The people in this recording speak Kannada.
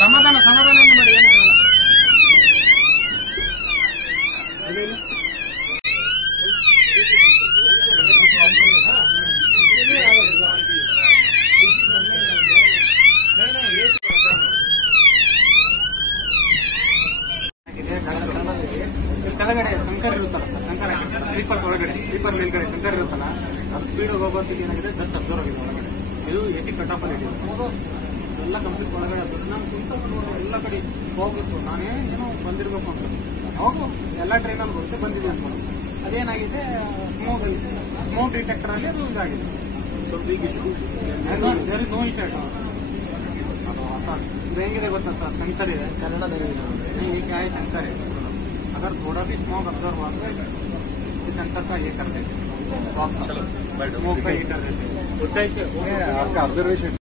ಸಮಾಧಾನ ಸಮಾಧಾನ ಮಾಡಿ ಏನಾಗಲ್ಲ. ಕೆಳಗಡೆ ಸಂಕರ್ ಇರುತ್ತಲ್ಲ ಸರ್, ಸಂಕರ ಸ್ಲೀಪರ್ ಒಳಗಡೆ, ಸ್ಲೀಪರ್ ಮೇಲ್ಗಡೆ ಸಂಕರ್ ಇರುತ್ತಲ್ಲ, ಅದು ಸ್ಪೀಡ್ ಹೋಗೋದಕ್ಕೆ ಏನಾಗಿದೆ ಜಸ್ಟ್ ಅಬ್ಸರ್ವ್ ಆಗಿದೆ ಒಳಗಡೆ. ಇದು ಎಸಿ ಕಟ್ ಆಫ್ ಆಗಿದೆ ಎಲ್ಲ ಕಂಪ್ಲೀಟ್ ಒಳಗಡೆ. ಅದು ನಾನು ಎಲ್ಲ ಕಡೆ ಹೋಗ್ಬೇಕು, ನಾನೇ ಏನೋ ಬಂದಿರ್ಬೇಕು ಅಂತ ಅವಾಗ ಎಲ್ಲ ಟ್ರೈನಲ್ಲಿ ಬರುತ್ತೆ ಬಂದಿದೆ ಅಂತ. ಅದೇನಾಗಿದೆ ಸ್ಮೋಕ್ ಡಿಟೆಕ್ಟರ್ ಅಲ್ಲಿ ಅದು ಇದಾಗಿದೆ. No effect. ಇದು ಹೆಂಗಿದೆ ಗೊತ್ತಾ ಸರ್, ಸೆನ್ಸರ್ ಇದೆ ಕನ್ನಡದಲ್ಲಿ, क्या है सेंसर है, अगर थोड़ा भी स्मोक ऑब्जर्व हुआ तो सेंसर का ये कर देते, स्मोक का ये कर देते। आपका ऑब्जर्वेशन